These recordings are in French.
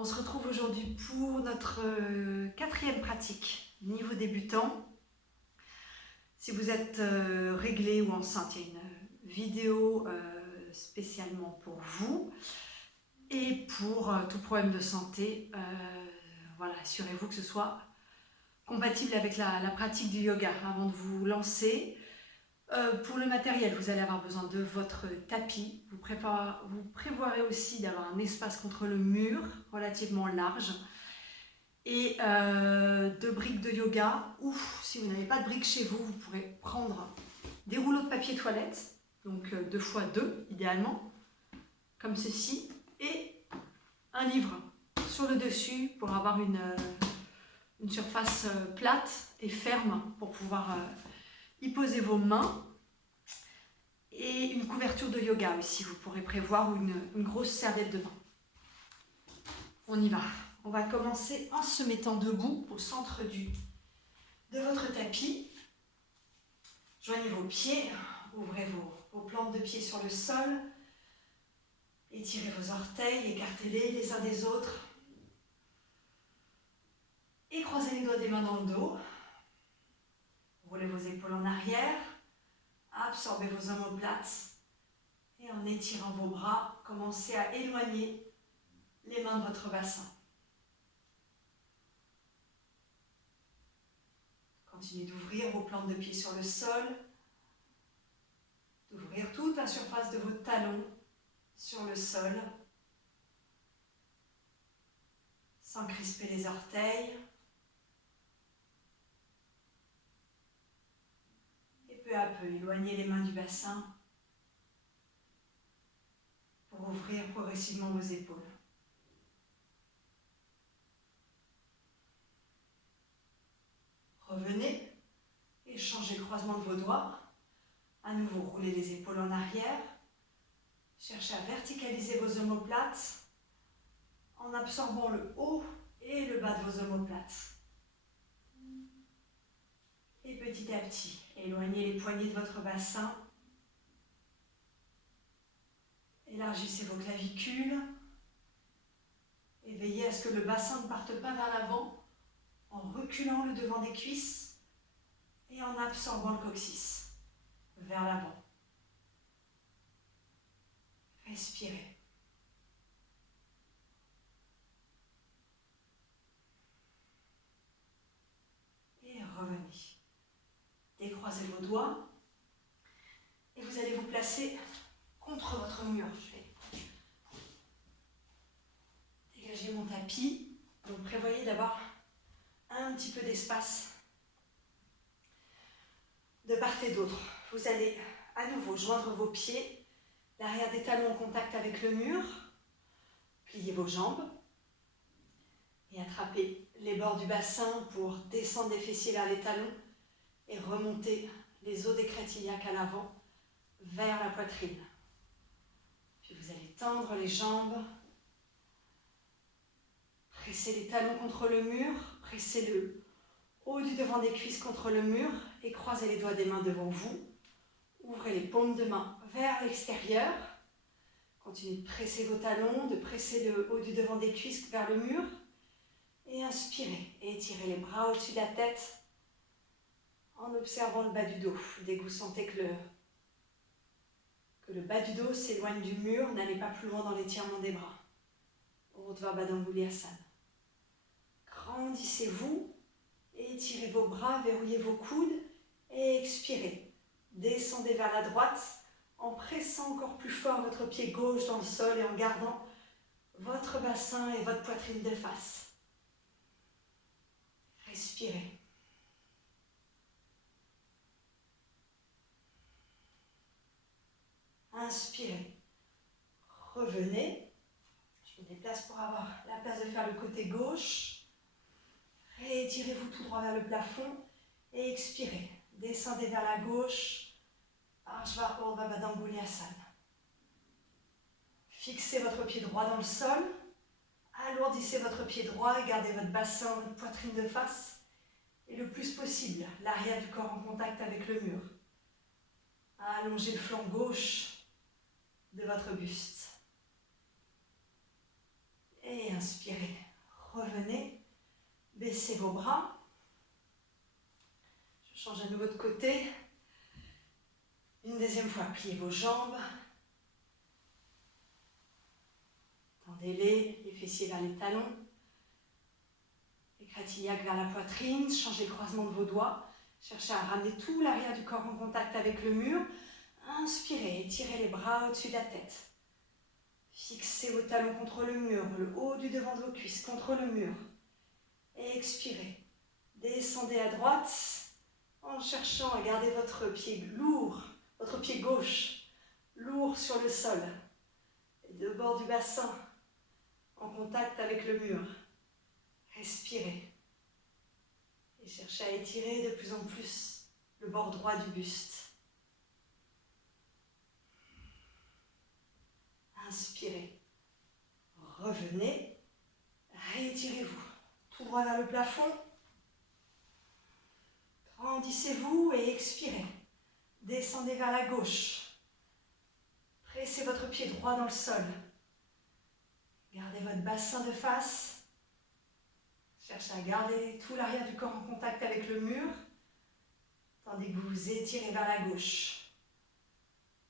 On se retrouve aujourd'hui pour notre quatrième pratique, niveau débutant. Si vous êtes réglé ou enceinte, il y a une vidéo spécialement pour vous. Et pour tout problème de santé, voilà, assurez-vous que ce soit compatible avec la pratique du yoga avant de vous lancer. Pour le matériel, vous allez avoir besoin de votre tapis. Vous prévoirez aussi d'avoir un espace contre le mur relativement large et de briques de yoga, ou si vous n'avez pas de briques chez vous, vous pourrez prendre des rouleaux de papier toilette, donc 2 x 2 idéalement, comme ceci, et un livre sur le dessus pour avoir une surface plate et ferme pour pouvoir y poser vos mains, et une couverture de yoga aussi, vous pourrez prévoir une grosse serviette de bain. On y va. On va commencer en se mettant debout au centre de votre tapis. Joignez vos pieds, ouvrez vos plantes de pieds sur le sol, étirez vos orteils, écartez-les les uns des autres et croisez les doigts des mains dans le dos. Roulez vos épaules en arrière, absorbez vos omoplates et en étirant vos bras, commencez à éloigner les mains de votre bassin. Continuez d'ouvrir vos plantes de pieds sur le sol, d'ouvrir toute la surface de vos talons sur le sol, sans crisper les orteils. Et peu à peu, éloignez les mains du bassin pour ouvrir progressivement vos épaules. Revenez et changez le croisement de vos doigts. À nouveau, roulez les épaules en arrière. Cherchez à verticaliser vos omoplates en absorbant le haut et le bas de vos omoplates. Et petit à petit, éloignez les poignets de votre bassin. Élargissez vos clavicules. Et veillez à ce que le bassin ne parte pas vers l'avant en reculant le devant des cuisses et en absorbant le coccyx vers l'avant. Respirez. Et revenez. Décroisez vos doigts et vous allez vous placer contre votre mur. Je vais dégager mon tapis. Donc prévoyez d'avoir un petit peu d'espace de part et d'autre. Vous allez à nouveau joindre vos pieds, l'arrière des talons en contact avec le mur, pliez vos jambes et attrapez les bords du bassin pour descendre les fessiers vers les talons et remonter les os des crêtes iliaques à l'avant vers la poitrine. Puis vous allez tendre les jambes, pressez les talons contre le mur, pressez le haut du devant des cuisses contre le mur et croisez les doigts des mains devant vous. Ouvrez les paumes de main vers l'extérieur. Continuez de presser vos talons, de presser le haut du devant des cuisses vers le mur. Et inspirez et étirez les bras au-dessus de la tête en observant le bas du dos. Dès que vous sentez que le bas du dos s'éloigne du mur, n'allez pas plus loin dans l'étirement des bras. Urdhva Baddha Angulyasana. Grandissez-vous, étirez vos bras, verrouillez vos coudes et expirez. Descendez vers la droite en pressant encore plus fort votre pied gauche dans le sol et en gardant votre bassin et votre poitrine de face. Respirez. Inspirez. Revenez. Je me déplace pour avoir la place de faire le côté gauche. Réétirez-vous tout droit vers le plafond et expirez. Descendez vers la gauche. Urdhva Baddha Angulyasana. Fixez votre pied droit dans le sol. Alourdissez votre pied droit et gardez votre bassin, votre poitrine de face. Et le plus possible, l'arrière du corps en contact avec le mur. Allongez le flanc gauche de votre buste. Et inspirez. Baissez vos bras. Je change à nouveau de côté. Une deuxième fois, pliez vos jambes. Tendez-les, les fessiers vers les talons. Égratignac vers la poitrine. Changez le croisement de vos doigts. Cherchez à ramener tout l'arrière du corps en contact avec le mur. Inspirez, étirez les bras au-dessus de la tête. Fixez vos talons contre le mur, le haut du devant de vos cuisses contre le mur. Et expirez. Descendez à droite en cherchant à garder votre pied lourd, votre pied gauche, lourd sur le sol. Les deux bords du bassin en contact avec le mur. Respirez. Et cherchez à étirer de plus en plus le bord droit du buste. Inspirez. Revenez. Réétirez-vous. Tout droit vers le plafond. Grandissez-vous et expirez. Descendez vers la gauche. Pressez votre pied droit dans le sol. Gardez votre bassin de face. Cherchez à garder tout l'arrière du corps en contact avec le mur, tandis que vous vous étirez vers la gauche.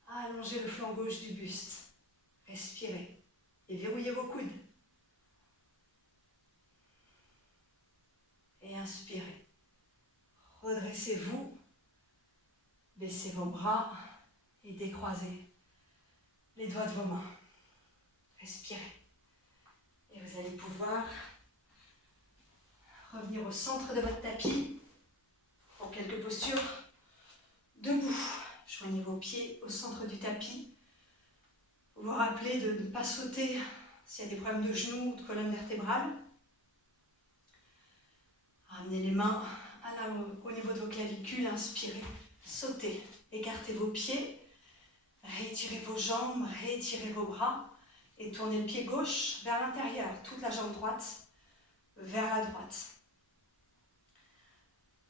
Allongez le flanc gauche du buste. Respirez et verrouillez vos coudes. Et inspirez. Redressez-vous. Baissez vos bras et décroisez les doigts de vos mains. Respirez. Et vous allez pouvoir revenir au centre de votre tapis pour quelques postures debout. Joignez vos pieds au centre du tapis. Vous vous rappelez de ne pas sauter s'il y a des problèmes de genoux ou de colonne vertébrale. Ramenez les mains au niveau de vos clavicules. Inspirez, sautez, écartez vos pieds, réétirez vos jambes, réétirez vos bras et tournez le pied gauche vers l'intérieur, toute la jambe droite vers la droite.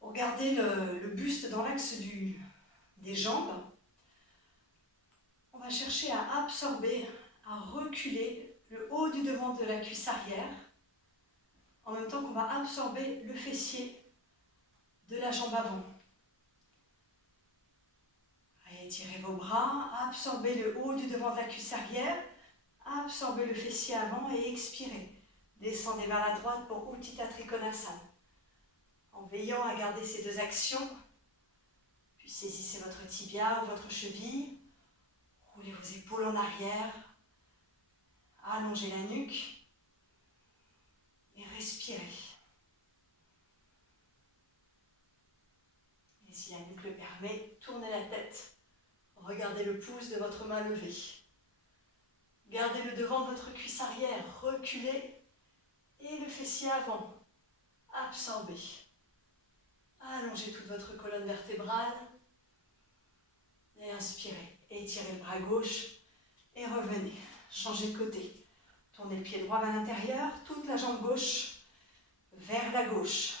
Pour garder le buste dans l'axe des jambes, on va chercher à absorber, à reculer le haut du devant de la cuisse arrière, en même temps qu'on va absorber le fessier de la jambe avant. Réétirez vos bras, absorbez le haut du devant de la cuisse arrière, absorbez le fessier avant et expirez. Descendez vers la droite pour Utthita Trikonasana. En veillant à garder ces deux actions, puis saisissez votre tibia ou votre cheville, roulez vos épaules en arrière, allongez la nuque et respirez. Et si la nuque le permet, tournez la tête, regardez le pouce de votre main levée. Gardez le devant de votre cuisse arrière, reculez et le fessier avant, absorbez. Allongez toute votre colonne vertébrale et inspirez. Étirez le bras gauche et revenez. Changez de côté. Tournez le pied droit vers l'intérieur, toute la jambe gauche vers la gauche.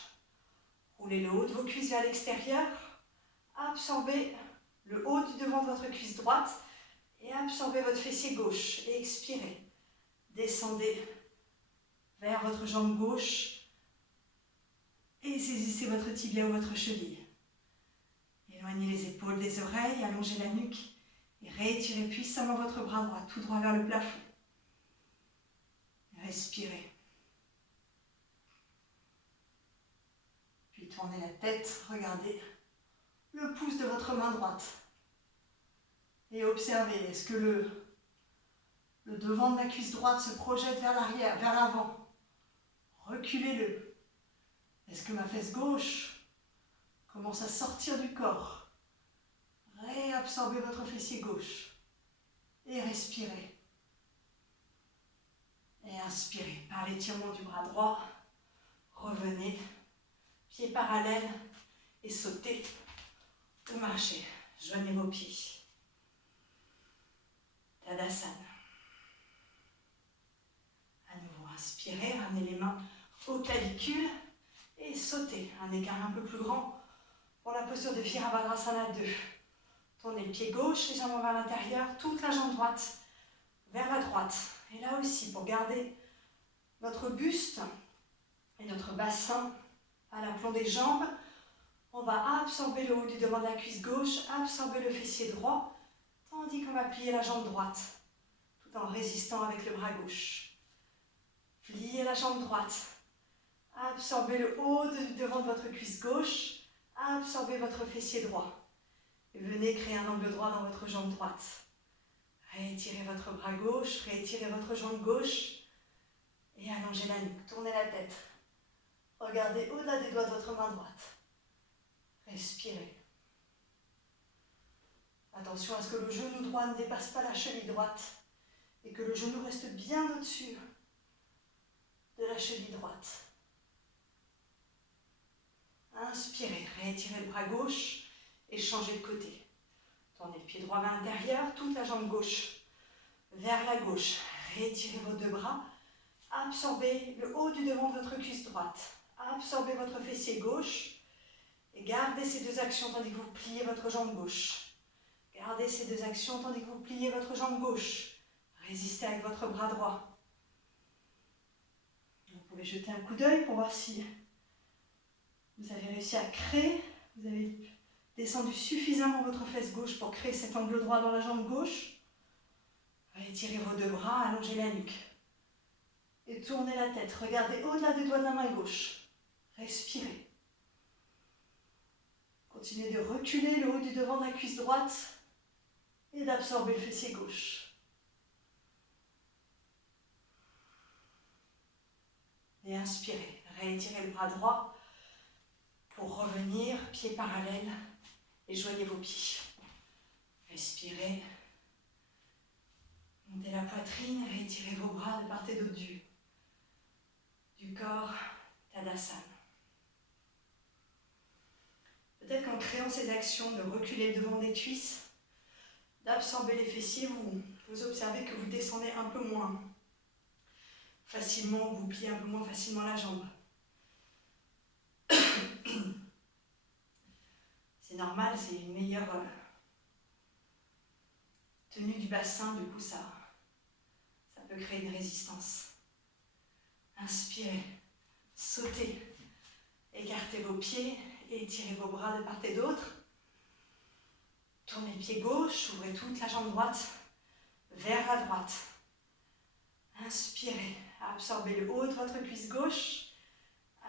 Roulez le haut de vos cuisses vers l'extérieur. Absorbez le haut du devant de votre cuisse droite et absorbez votre fessier gauche. Et expirez. Descendez vers votre jambe gauche. Et saisissez votre tibia ou votre cheville. Éloignez les épaules des oreilles, allongez la nuque et réétirez puissamment votre bras droit, tout droit vers le plafond. Respirez. Puis tournez la tête, regardez le pouce de votre main droite. Et observez, est-ce que le devant de la cuisse droite se projette vers l'arrière, vers l'avant? Reculez-le. Est-ce que ma fesse gauche commence à sortir du corps? Réabsorbez votre fessier gauche et respirez. Et inspirez par l'étirement du bras droit. Revenez, pieds parallèles et sautez ou marchez. Joignez vos pieds. Tadasana. À nouveau, inspirez, ramenez les mains aux clavicules. Et sautez, un écart un peu plus grand pour la posture de Virabhadrasana 2. Tournez le pied gauche, légèrement vers l'intérieur, toute la jambe droite vers la droite. Et là aussi, pour garder notre buste Et notre bassin à l'aplomb des jambes. On va absorber le haut du devant de la cuisse gauche, absorber le fessier droit, tandis qu'on va plier la jambe droite, tout en résistant avec le bras gauche. Pliez la jambe droite, absorbez le haut du devant de votre cuisse gauche, absorbez votre fessier droit. Et venez créer un angle droit dans votre jambe droite. Réétirez votre bras gauche, réétirez votre jambe gauche et allongez la nuque, tournez la tête. Regardez au-delà des doigts de votre main droite. Respirez. Attention à ce que le genou droit ne dépasse pas la cheville droite et que le genou reste bien au-dessus de la cheville droite. Inspirez, réétirez le bras gauche et changez de côté. Tournez le pied droit vers l'intérieur, toute la jambe gauche vers la gauche. Réétirez vos deux bras, absorbez le haut du devant de votre cuisse droite. Absorbez votre fessier gauche et gardez ces deux actions tandis que vous pliez votre jambe gauche. Gardez ces deux actions tandis que vous pliez votre jambe gauche. Résistez avec votre bras droit. Vous pouvez jeter un coup d'œil pour voir si vous avez réussi à créer, vous avez descendu suffisamment votre fesse gauche pour créer cet angle droit dans la jambe gauche. Étirez vos deux bras, allongez la nuque. Et tournez la tête, regardez au-delà des doigts de la main gauche. Respirez. Continuez de reculer le haut du devant de la cuisse droite et d'absorber le fessier gauche. Et inspirez, réétirez le bras droit pour revenir, pieds parallèles et joignez vos pieds. Respirez. Montez la poitrine, réétirez vos bras de part et d'autre du corps, Tadasana. Peut-être qu'en créant ces actions de reculer le devant des cuisses, d'absorber les fessiers, vous observez que vous descendez un peu moins facilement, vous pliez un peu moins facilement la jambe. C'est normal, c'est une meilleure tenue du bassin, du coup ça peut créer une résistance. Inspirez, sautez, écartez vos pieds, étirez vos bras de part et d'autre. Tournez le pied gauche, ouvrez toute la jambe droite vers la droite. Inspirez, absorbez le haut de votre cuisse gauche,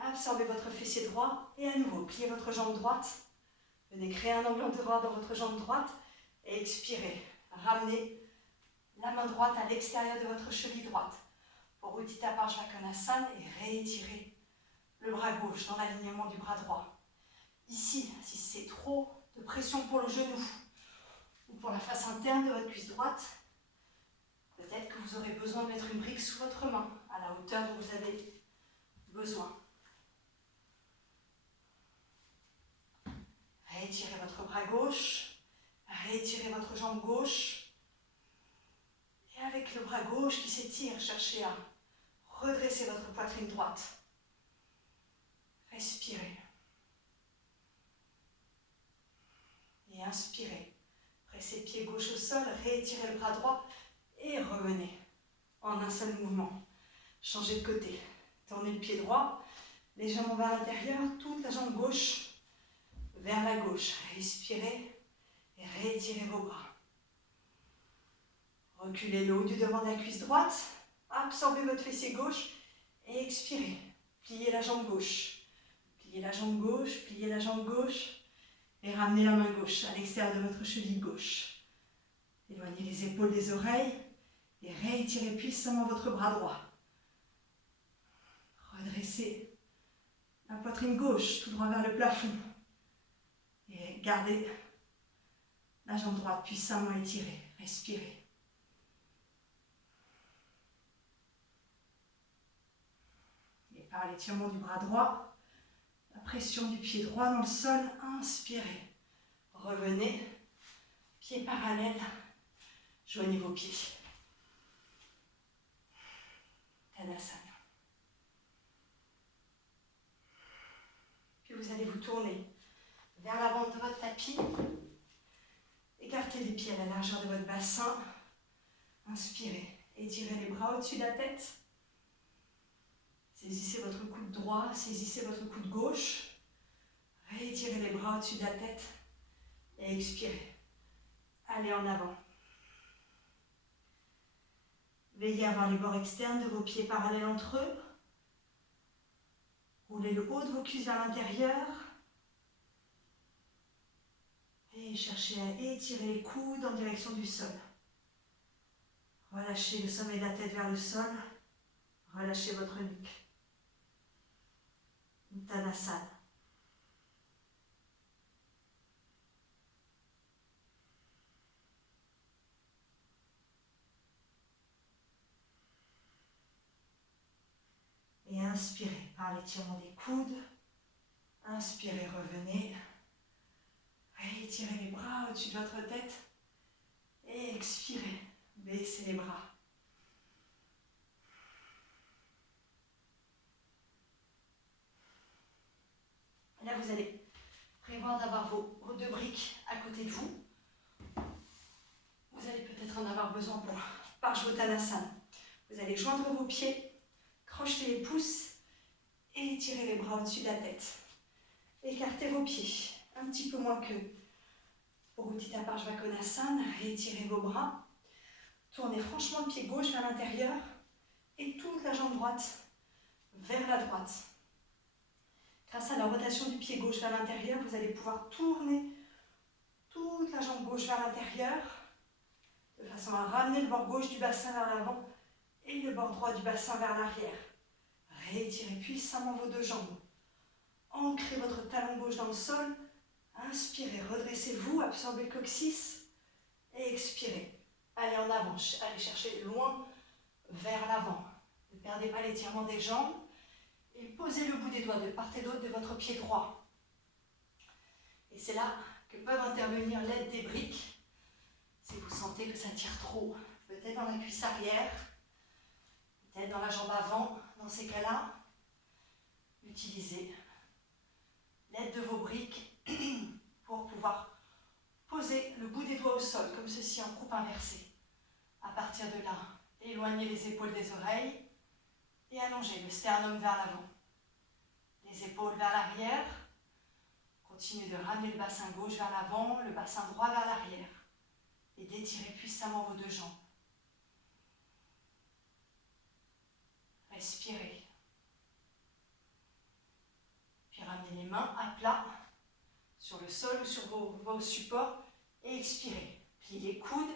absorbez votre fessier droit et à nouveau, pliez votre jambe droite. Venez créer un angle droit dans votre jambe droite et expirez. Ramenez la main droite à l'extérieur de votre cheville droite pour Uttita Parshvakonasana et réétirez le bras gauche dans l'alignement du bras droit. Ici, si c'est trop de pression pour le genou ou pour la face interne de votre cuisse droite, peut-être que vous aurez besoin de mettre une brique sous votre main à la hauteur où vous avez besoin. Réétirez votre bras gauche, réétirez votre jambe gauche. Et avec le bras gauche qui s'étire, cherchez à redresser votre poitrine droite. Respirez. Et inspirez. Pressez le pied gauche au sol, réétirez le bras droit et revenez en un seul mouvement. Changez de côté. Tournez le pied droit, légèrement vers l'intérieur, toute la jambe gauche vers la gauche. Respirez et réétirez vos bras. Reculez le haut du devant de la cuisse droite, absorbez votre fessier gauche et expirez. Pliez la jambe gauche. Pliez la jambe gauche, pliez la jambe gauche et ramenez la main gauche à l'extérieur de votre cheville gauche. Éloignez les épaules des oreilles et réétirez puissamment votre bras droit. Redressez la poitrine gauche tout droit vers le plafond et gardez la jambe droite puissamment étirée. Respirez. Et par l'étirement du bras droit, la pression du pied droit dans le sol, inspirez. Revenez, pieds parallèles, joignez vos pieds. Tadasana. Puis vous allez vous tourner vers l'avant de votre tapis. Écartez les pieds à la largeur de votre bassin. Inspirez. Étirez les bras au-dessus de la tête. Saisissez votre coude droit, saisissez votre coude gauche. Réétirez les bras au-dessus de la tête et expirez. Allez en avant. Veillez à avoir les bords externes de vos pieds parallèles entre eux. Roulez le haut de vos cuisses vers l'intérieur. Et cherchez à étirer les coudes en direction du sol. Relâchez le sommet de la tête vers le sol. Relâchez votre nuque. Uttanasana. Et inspirez par l'étirement des coudes. Inspirez, revenez. Réétirez les bras au-dessus de votre tête. Et expirez, baissez les bras. Là, vous allez prévoir d'avoir vos deux briques à côté de vous. Vous allez peut-être en avoir besoin pour Parshvottanasana. Vous allez joindre vos pieds, crocheter les pouces et étirer les bras au-dessus de la tête. Écartez vos pieds, un petit peu moins que pour Utthita Parshvakonasana. Étirez vos bras. Tournez franchement le pied gauche vers l'intérieur et toute la jambe droite vers la droite. Grâce à la rotation du pied gauche vers l'intérieur, vous allez pouvoir tourner toute la jambe gauche vers l'intérieur de façon à ramener le bord gauche du bassin vers l'avant et le bord droit du bassin vers l'arrière. Réétirez puissamment vos deux jambes. Ancrez votre talon gauche dans le sol. Inspirez, redressez-vous, absorbez le coccyx et expirez. Allez en avant, allez chercher loin vers l'avant. Ne perdez pas l'étirement des jambes et posez le bout des doigts de part et d'autre de votre pied droit. Et c'est là que peuvent intervenir l'aide des briques. Si vous sentez que ça tire trop, peut-être dans la cuisse arrière, peut-être dans la jambe avant, dans ces cas-là, utilisez l'aide de vos briques pour pouvoir poser le bout des doigts au sol, comme ceci en coupe inversée. À partir de là, éloignez les épaules des oreilles et allongez le sternum vers l'avant. Les épaules vers l'arrière. Continuez de ramener le bassin gauche vers l'avant, le bassin droit vers l'arrière. Et d'étirer puissamment vos deux jambes. Respirez. Puis ramenez les mains à plat sur le sol ou sur vos supports et expirez. Pliez les coudes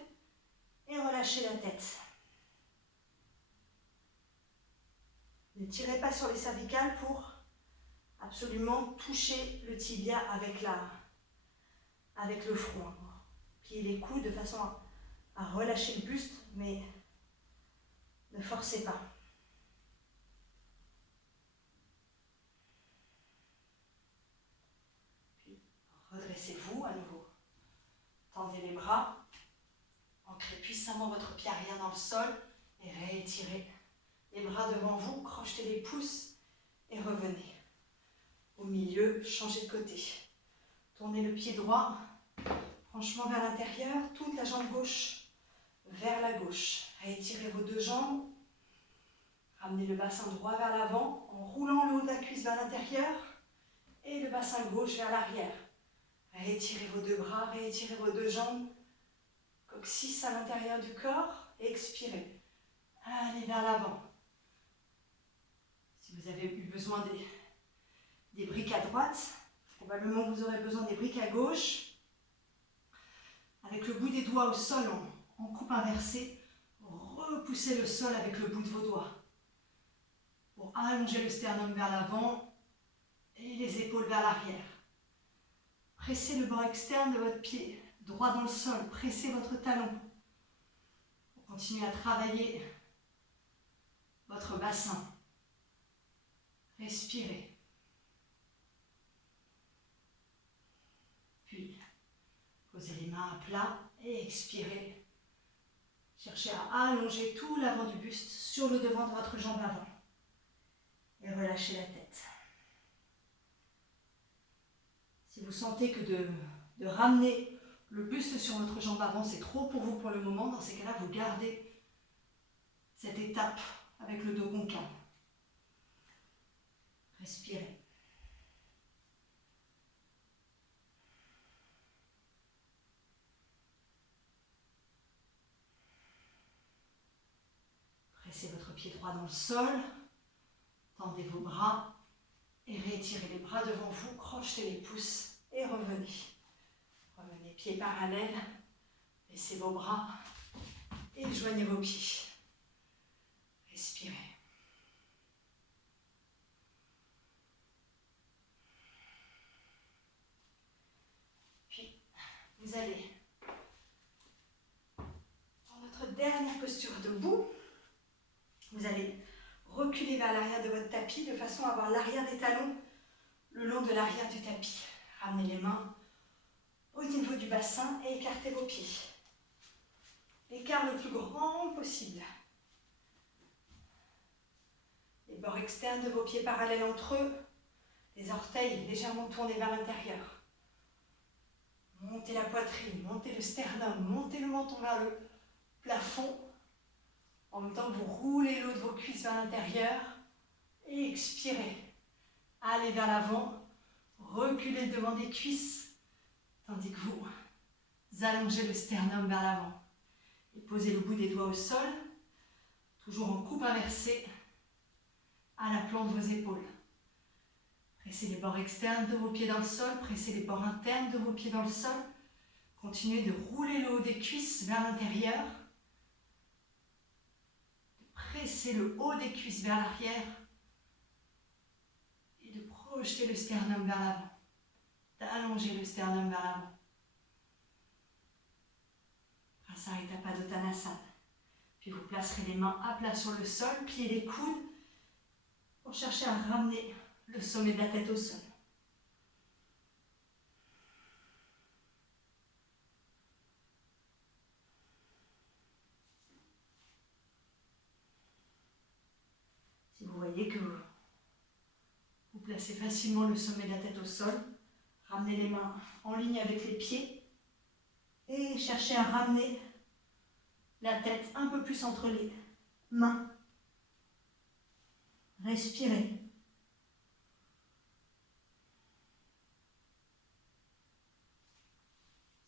et relâchez la tête. Ne tirez pas sur les cervicales pour absolument toucher le tibia avec le front. Pliez les coudes de façon à relâcher le buste, mais ne forcez pas. Puis redressez-vous à nouveau. Tendez les bras, ancrez puissamment votre pied arrière dans le sol et réétirez les bras devant vous, crochetez les pouces et revenez. Au milieu, changez de côté. Tournez le pied droit franchement vers l'intérieur, toute la jambe gauche vers la gauche. Réétirez vos deux jambes. Ramenez le bassin droit vers l'avant en roulant le haut de la cuisse vers l'intérieur et le bassin gauche vers l'arrière. Réétirez vos deux bras, réétirez vos deux jambes. Coccyx à l'intérieur du corps. Expirez. Allez vers l'avant. Si vous avez eu besoin des briques à droite, probablement vous aurez besoin des briques à gauche. Avec le bout des doigts au sol en coupe inversée, repoussez le sol avec le bout de vos doigts pour allonger le sternum vers l'avant et les épaules vers l'arrière. Pressez le bord externe de votre pied droit dans le sol, pressez votre talon pour continuer à travailler votre bassin. Respirez. Puis, posez les mains à plat et expirez. Cherchez à allonger tout l'avant du buste sur le devant de votre jambe avant. Et relâchez la tête. Si vous sentez que de ramener le buste sur votre jambe avant, c'est trop pour vous pour le moment, dans ces cas-là, vous gardez cette étape avec le dos concave. Respirez. Pressez votre pied droit dans le sol. Tendez vos bras et réétirez les bras devant vous. Crochetez les pouces et revenez. Revenez pieds parallèles. Laissez vos bras et joignez vos pieds. Respirez. Puis, vous allez dans notre dernière posture debout. Vous allez reculer vers l'arrière de votre tapis de façon à avoir l'arrière des talons le long de l'arrière du tapis. Ramenez les mains au niveau du bassin et écartez vos pieds. L'écart le plus grand possible. Les bords externes de vos pieds parallèles entre eux. Les orteils légèrement tournés vers l'intérieur. Montez la poitrine, montez le sternum, montez le menton vers le plafond. En même temps que vous roulez le haut de vos cuisses vers l'intérieur. Et expirez. Allez vers l'avant. Reculez le devant des cuisses. Tandis que vous allongez le sternum vers l'avant. Et posez le bout des doigts au sol. Toujours en coupe inversée. À la plante de vos épaules. Pressez les bords externes de vos pieds dans le sol. Pressez les bords internes de vos pieds dans le sol. Continuez de rouler le haut des cuisses vers l'intérieur. Pressez le haut des cuisses vers l'arrière. Et de projeter le sternum vers l'avant. D'allonger le sternum vers l'avant. Prasarita Padottanasana. Puis vous placerez les mains à plat sur le sol, pliez les coudes pour chercher à ramener le sommet de la tête au sol. Si vous voyez que vous placez facilement le sommet de la tête au sol, ramenez les mains en ligne avec les pieds et cherchez à ramener la tête un peu plus entre les mains. Respirez.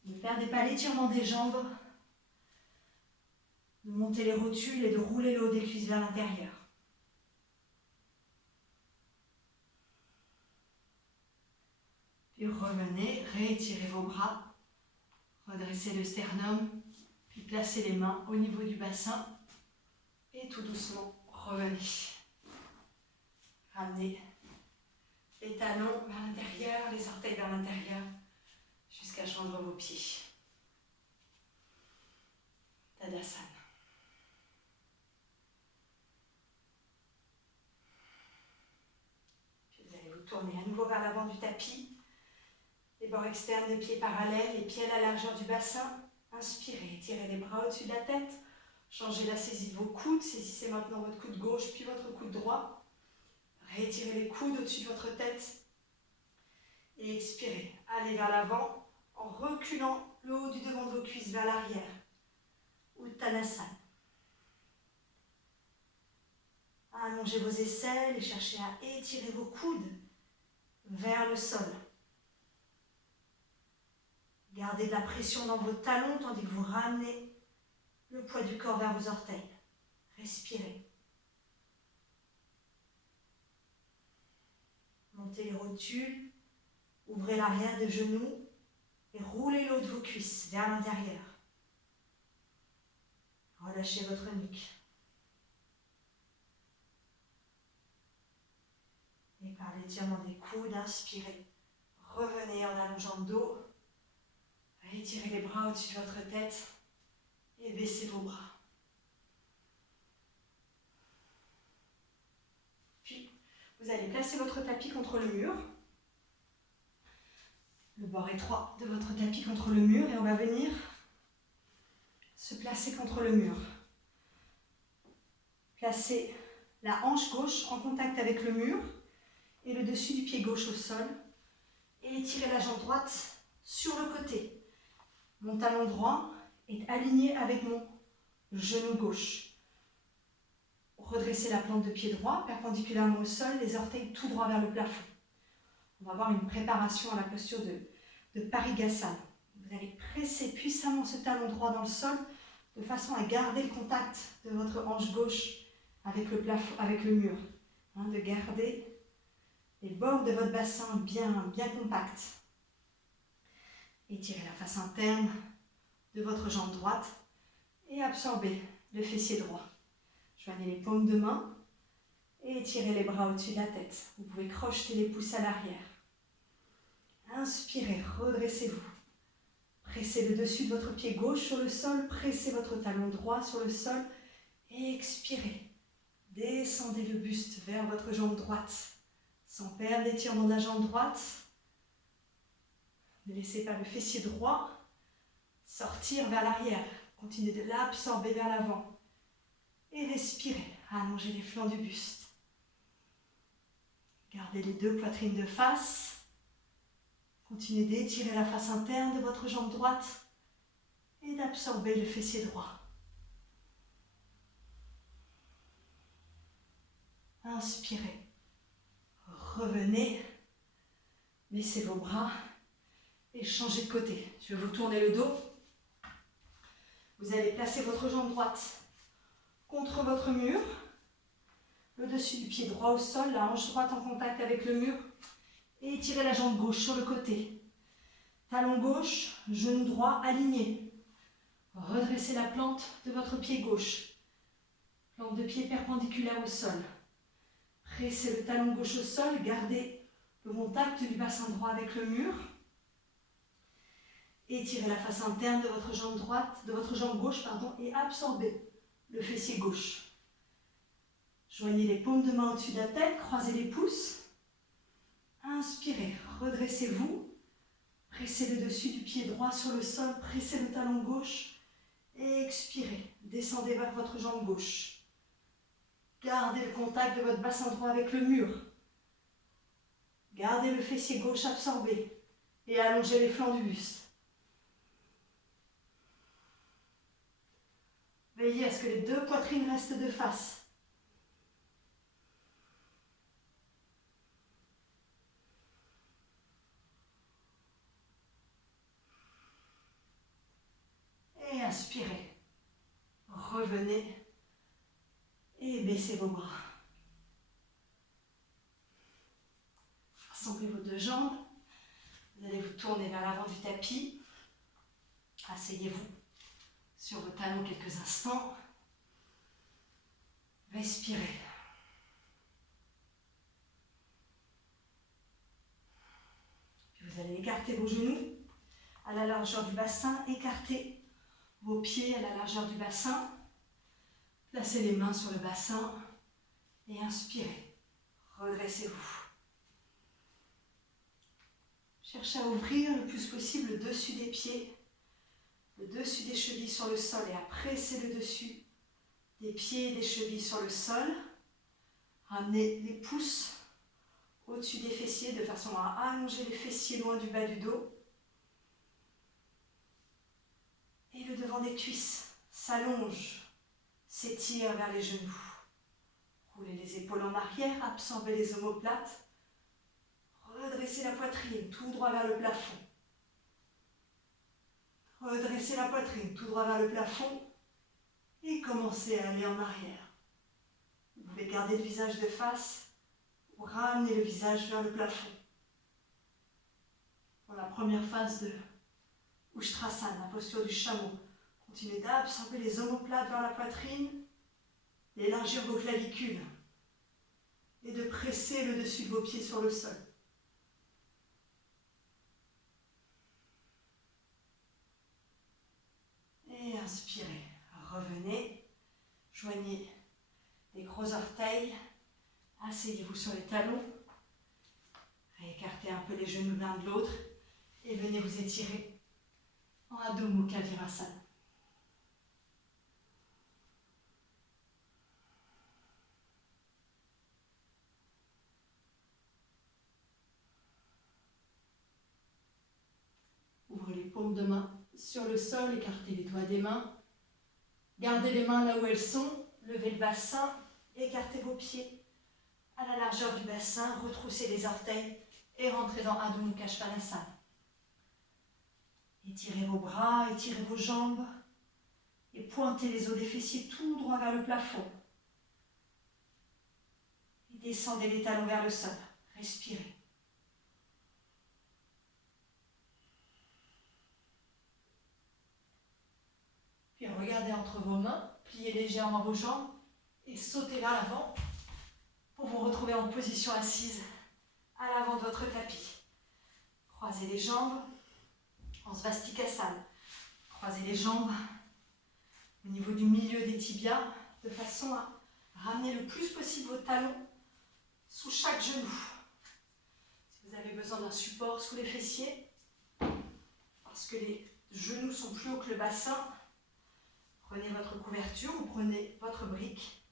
Ne perdez pas l'étirement des jambes, de monter les rotules et de rouler le haut des cuisses vers l'intérieur. Puis revenez, réétirez vos bras, redressez le sternum, puis placez les mains au niveau du bassin et tout doucement revenez. Ramenez les talons vers l'intérieur, les orteils vers l'intérieur, jusqu'à joindre vos pieds. Tadasana. Puis vous allez vous tourner à nouveau vers l'avant du tapis. Les bords externes des pieds parallèles, les pieds à la largeur du bassin. Inspirez, étirez les bras au-dessus de la tête. Changez la saisie de vos coudes. Saisissez maintenant votre coude gauche puis votre coude droit. Réétirez les coudes au-dessus de votre tête. Et expirez. Allez vers l'avant en reculant le haut du devant de vos cuisses vers l'arrière. Uttanasana. Allongez vos aisselles et cherchez à étirer vos coudes vers le sol. Gardez de la pression dans vos talons tandis que vous ramenez le poids du corps vers vos orteils. Respirez. Montez les rotules, ouvrez l'arrière des genoux et roulez le haut de vos cuisses vers l'intérieur. Relâchez votre nuque. Et par l'étirement des coudes, inspirez. Revenez en allongeant le dos. Étirez les bras au-dessus de votre tête et baissez vos bras. Puis, vous allez placer votre tapis contre le mur. Le bord étroit de votre tapis contre le mur et on va venir se placer contre le mur. Placez la hanche gauche en contact avec le mur et le dessus du pied gauche au sol. Et étirez la jambe droite sur le côté. Mon talon droit est aligné avec mon genou gauche. redressez la plante de pied droit, perpendiculairement au sol, les orteils tout droit vers le plafond. On va avoir une préparation à la posture de Parigasana. Vous allez presser puissamment ce talon droit dans le sol de façon à garder le contact de votre hanche gauche avec le plafond, avec le mur. De garder les bords de votre bassin bien compacts. Étirez la face interne de votre jambe droite et absorbez le fessier droit. Joignez les paumes de main et étirez les bras au-dessus de la tête. Vous pouvez crocheter les pouces à l'arrière. Inspirez, redressez-vous. Pressez le dessus de votre pied gauche sur le sol, pressez votre talon droit sur le sol et expirez. Descendez le buste vers votre jambe droite, sans perdre l'étirement de la jambe droite. Ne laissez pas le fessier droit sortir vers l'arrière. Continuez de l'absorber vers l'avant. Et respirez, allongez les flancs du buste. Gardez les deux poitrines de face. Continuez d'étirer la face interne de votre jambe droite et d'absorber le fessier droit. Inspirez. Revenez. Baissez vos bras et changez de côté. Je vais vous tourner le dos. Vous allez placer votre jambe droite contre votre mur. Le dessus du pied droit au sol, la hanche droite en contact avec le mur. Et étirez la jambe gauche sur le côté. Talon gauche, genou droit aligné. Redressez la plante de votre pied gauche. Plante de pied perpendiculaire au sol. Pressez le talon gauche au sol, gardez le contact du bassin droit avec le mur. Étirez la face interne de votre jambe droite, de votre jambe gauche, et absorbez le fessier gauche. Joignez les paumes de main au-dessus de la tête, croisez les pouces. Inspirez, redressez-vous. Pressez le dessus du pied droit sur le sol, pressez le talon gauche. Et expirez, descendez vers votre jambe gauche. Gardez le contact de votre bassin droit avec le mur. Gardez le fessier gauche absorbé et allongez les flancs du buste. Veillez à ce que les deux poitrines restent de face. Et inspirez. Revenez et baissez vos bras. Rassemblez vos deux jambes. Vous allez vous tourner vers l'avant du tapis. Asseyez-vous sur vos talons quelques instants. Respirez. Puis vous allez écarter vos genoux à la largeur du bassin. Écartez vos pieds à la largeur du bassin. Placez les mains sur le bassin et inspirez. Redressez-vous. Cherchez à ouvrir le plus possible le dessus des pieds, le dessus des chevilles sur le sol et à presser le dessus des pieds et des chevilles sur le sol. Ramenez les pouces au-dessus des fessiers de façon à allonger les fessiers loin du bas du dos. Et le devant des cuisses s'allonge, s'étire vers les genoux. Roulez les épaules en arrière, absorbez les omoplates. Redressez la poitrine, tout droit vers le plafond. Redressez la poitrine, tout droit vers le plafond. Et commencez à aller en arrière. Vous pouvez garder le visage de face ou ramener le visage vers le plafond. Pour la première phase de Ustrasana, la posture du chameau. Continuez d'absorber les omoplates vers la poitrine, d'élargir vos clavicules et de presser le dessus de vos pieds sur le sol. Et inspirez, revenez, joignez les gros orteils, asseyez-vous sur les talons, réécartez un peu les genoux l'un de l'autre et venez vous étirer en Adho Mukha Virasana. Ouvrez les paumes de main sur le sol, écartez les doigts des mains. Gardez les mains là où elles sont, levez le bassin Écartez vos pieds à la largeur du bassin, retroussez les orteils et rentrez dans Adho Mukha Svanasana. Étirez vos bras, étirez vos jambes et pointez les os des fessiers tout droit vers le plafond. Et descendez les talons vers le sol. Respirez. Puis regardez entre vos mains, pliez légèrement vos jambes et sautez vers l'avant pour vous retrouver en position assise à l'avant de votre tapis. Croisez les jambes en Svastikasana. Croisez les jambes au niveau du milieu des tibias de façon à ramener le plus possible vos talons sous chaque genou. Si vous avez besoin d'un support sous les fessiers, parce que les genoux sont plus hauts que le bassin, prenez votre couverture ou prenez votre brique,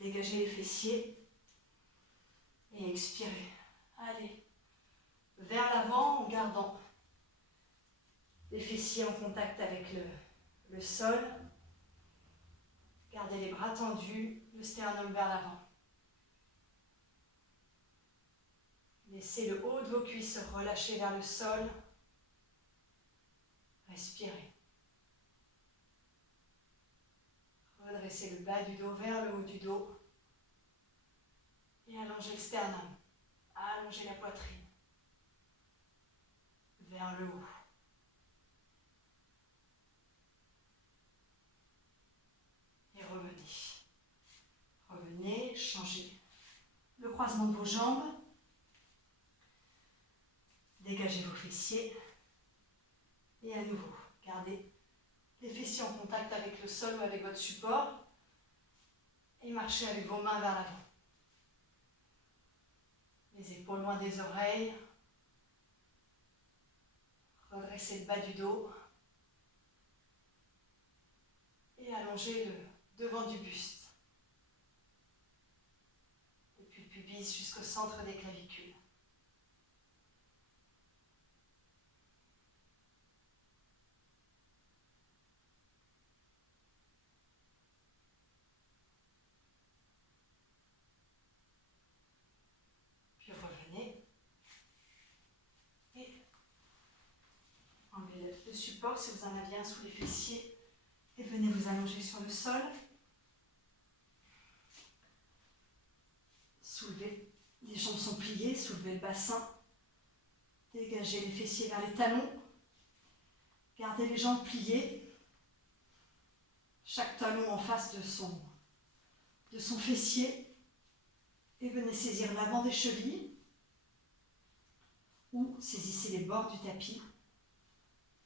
dégagez les fessiers et expirez. Allez, vers l'avant en gardant les fessiers en contact avec le sol. Gardez les bras tendus, le sternum vers l'avant. Laissez le haut de vos cuisses se relâcher vers le sol. Respirez. Redressez le bas du dos vers le haut du dos. Et allongez le sternum. Allongez la poitrine. Vers le haut. Et revenez. Revenez, changez le croisement de vos jambes. Dégagez vos fessiers. Et à nouveau, gardez les fessiers en contact avec le sol ou avec votre support. Et marchez avec vos mains vers l'avant. Les épaules loin des oreilles. Redressez le bas du dos. Et allongez le devant du buste. Depuis le pubis jusqu'au centre des clavicules. Puis revenez. Et enlevez le support si vous en avez un sous les fessiers. Et venez vous allonger sur le sol. Soulevez, les jambes sont pliées, soulevez le bassin. Dégagez les fessiers vers les talons. Gardez les jambes pliées. Chaque talon en face de son fessier. Et venez saisir l'avant des chevilles. Ou saisissez les bords du tapis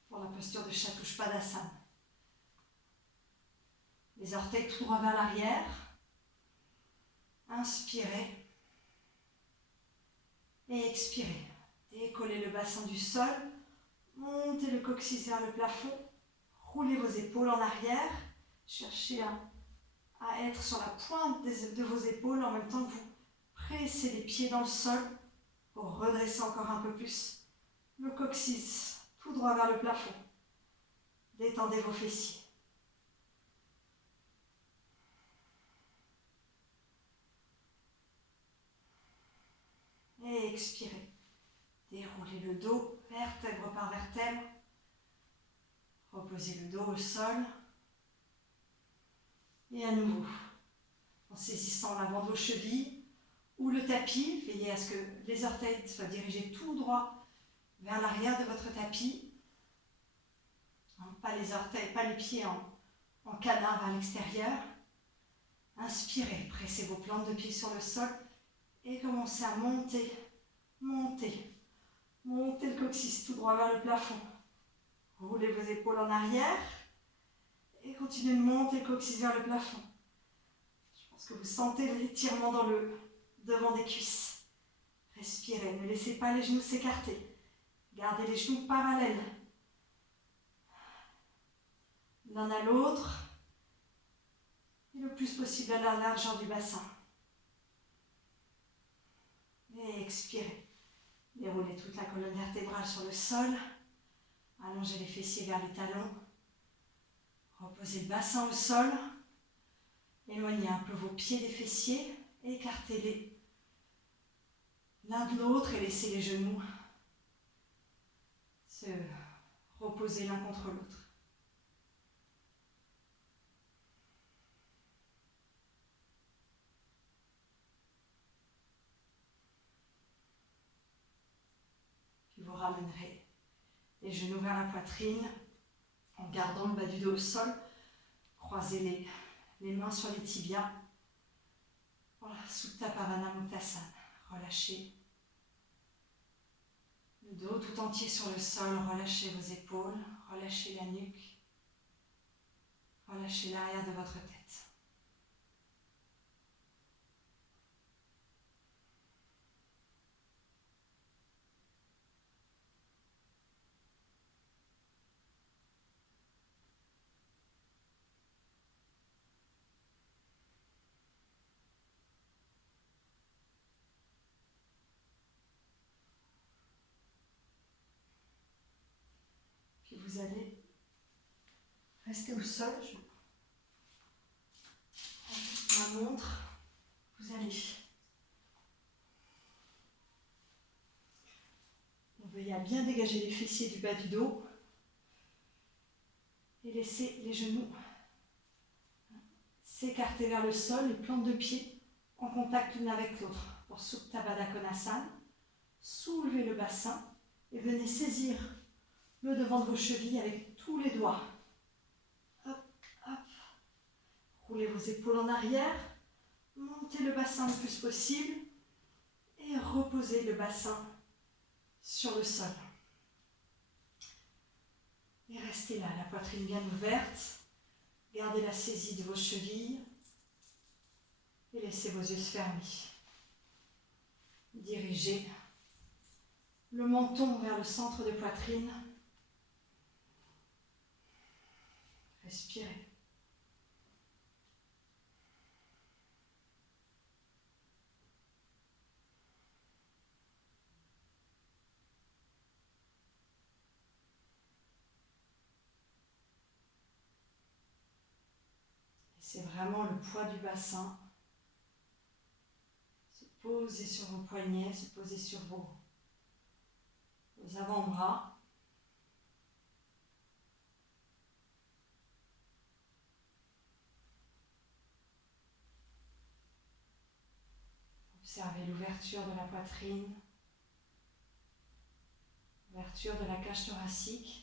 pour la posture de Chatuspadasana. Les orteils tout droit vers l'arrière. Inspirez. Et expirez. Décollez le bassin du sol. Montez le coccyx vers le plafond. Roulez vos épaules en arrière. Cherchez à être sur la pointe de vos épaules en même temps que vous pressez les pieds dans le sol pour redresser encore un peu plus le coccyx tout droit vers le plafond. Détendez vos fessiers. Et expirez. Déroulez le dos, vertèbre par vertèbre. Reposez le dos au sol. Et à nouveau, en saisissant l'avant de vos chevilles ou le tapis, veillez à ce que les orteils soient dirigés tout droit vers l'arrière de votre tapis. Pas les orteils, pas les pieds en canard vers l'extérieur. Inspirez, pressez vos plantes de pied sur le sol et commencez à monter, monter, monter le coccyx tout droit vers le plafond. Roulez vos épaules en arrière et continuez de monter le coccyx vers le plafond. Je pense que vous sentez l'étirement dans le devant des cuisses. Respirez, ne laissez pas les genoux s'écarter. Gardez les genoux parallèles l'un à l'autre et le plus possible à la largeur du bassin. Et expirez. Déroulez toute la colonne vertébrale sur le sol. Allongez les fessiers vers les talons. Reposez le bassin au sol. Éloignez un peu vos pieds des fessiers, écartez-les l'un de l'autre et laissez les genoux se reposer l'un contre l'autre. Puis vous ramènerez les genoux vers la poitrine en gardant le bas du dos au sol. Croisez les mains sur les tibias. Voilà, Supta Pavana Muktasana. Relâchez le dos tout entier sur le sol. Relâchez vos épaules. Relâchez la nuque. Relâchez l'arrière de votre tête. Puis vous allez rester au sol. Je prends ma montre. Vous allez veillez à bien dégager les fessiers du bas du dos et laissez les genoux s'écarter vers le sol, les plantes de pied en contact l'une avec l'autre. Pour Supta Baddha Konasana, soulevez le bassin et venez saisir le devant de vos chevilles avec tous les doigts. Hop, hop. Roulez vos épaules en arrière, montez le bassin le plus possible et reposez le bassin sur le sol. Et restez là, la poitrine bien ouverte. Gardez la saisie de vos chevilles et laissez vos yeux se fermer. Dirigez le menton vers le centre de poitrine. Respirez. C'est vraiment le poids du bassin. Se poser sur vos poignets, se poser sur vos avant-bras. Observez l'ouverture de la poitrine, l'ouverture de la cage thoracique.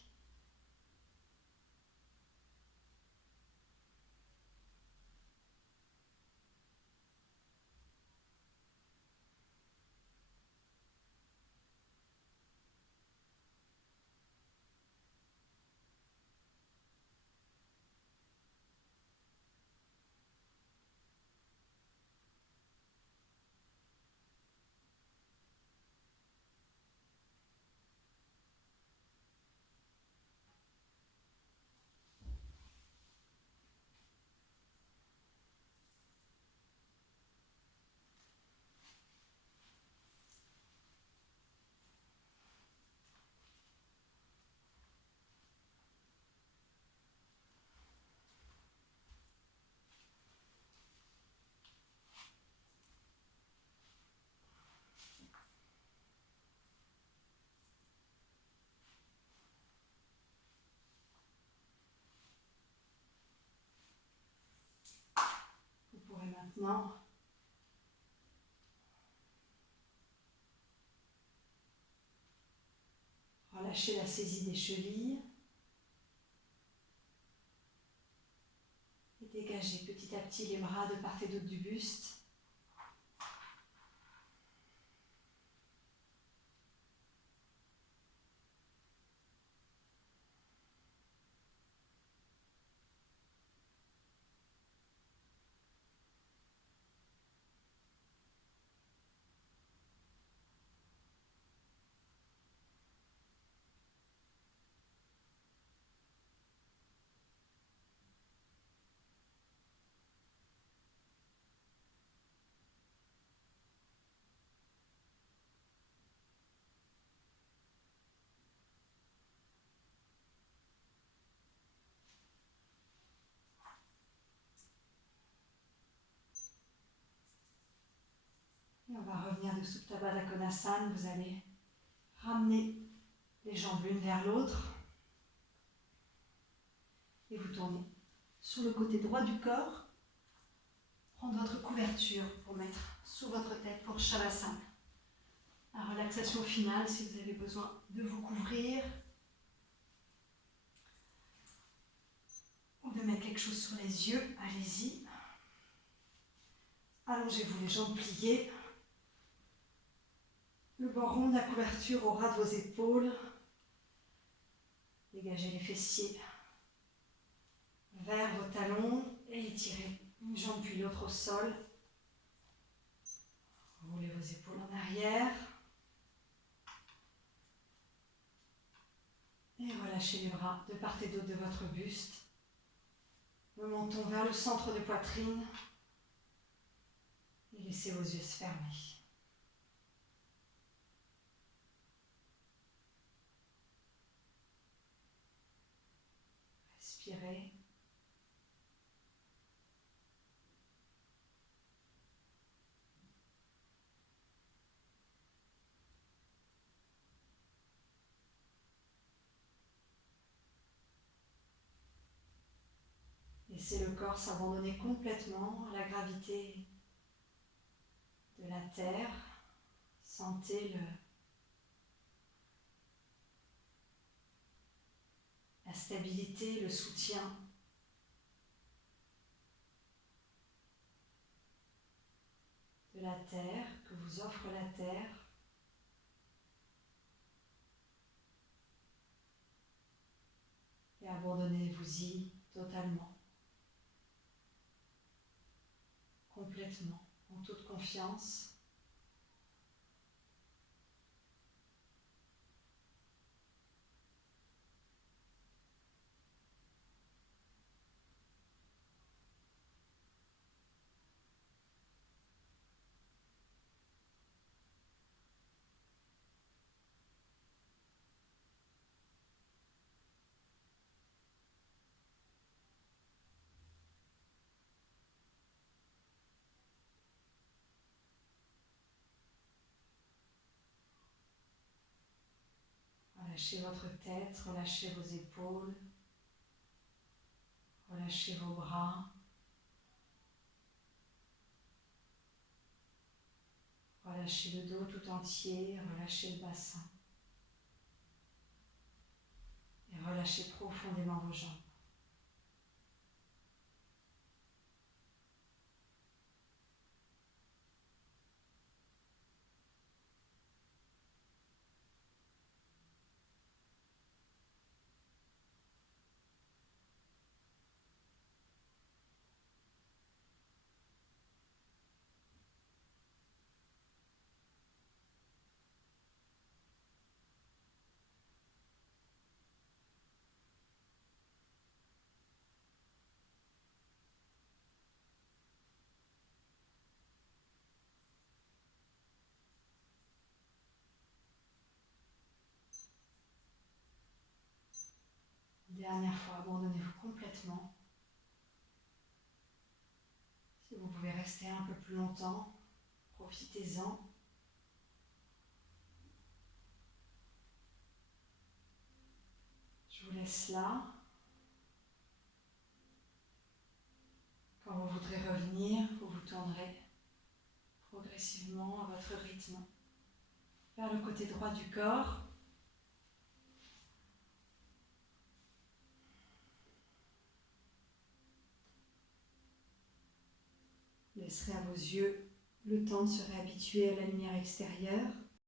Vous pourrez maintenant relâcher la saisie des chevilles et dégager petit à petit les bras de part et d'autre du buste. on va revenir de Supta Baddha Konasana. Vous allez ramener les jambes l'une vers l'autre. Et vous tournez sur le côté droit du corps. Prendre votre couverture pour mettre sous votre tête pour Shavasana. La relaxation finale, si vous avez besoin de vous couvrir ou de mettre quelque chose sur les yeux, allez-y. Allongez-vous les jambes pliées. Le bord rond de la couverture au ras de vos épaules. Dégagez les fessiers vers vos talons et étirez une jambe puis l'autre au sol. Roulez vos épaules en arrière. Et relâchez les bras de part et d'autre de votre buste. Le menton vers le centre de poitrine. Et laissez vos yeux se fermer. Respirez. Laissez le corps s'abandonner complètement à la gravité de la terre. Sentez la stabilité, le soutien de la terre, que vous offre la terre. Et abandonnez-vous-y totalement, complètement, en toute confiance. Relâchez votre tête, relâchez vos épaules, relâchez vos bras, relâchez le dos tout entier, relâchez le bassin et relâchez profondément vos jambes. Dernière fois, abandonnez-vous complètement. Si vous pouvez rester un peu plus longtemps, profitez-en. Je vous laisse là. Quand vous voudrez revenir, vous vous tournerez progressivement à votre rythme vers le côté droit du corps. Laisserez à vos yeux le temps de se réhabituer à la lumière extérieure.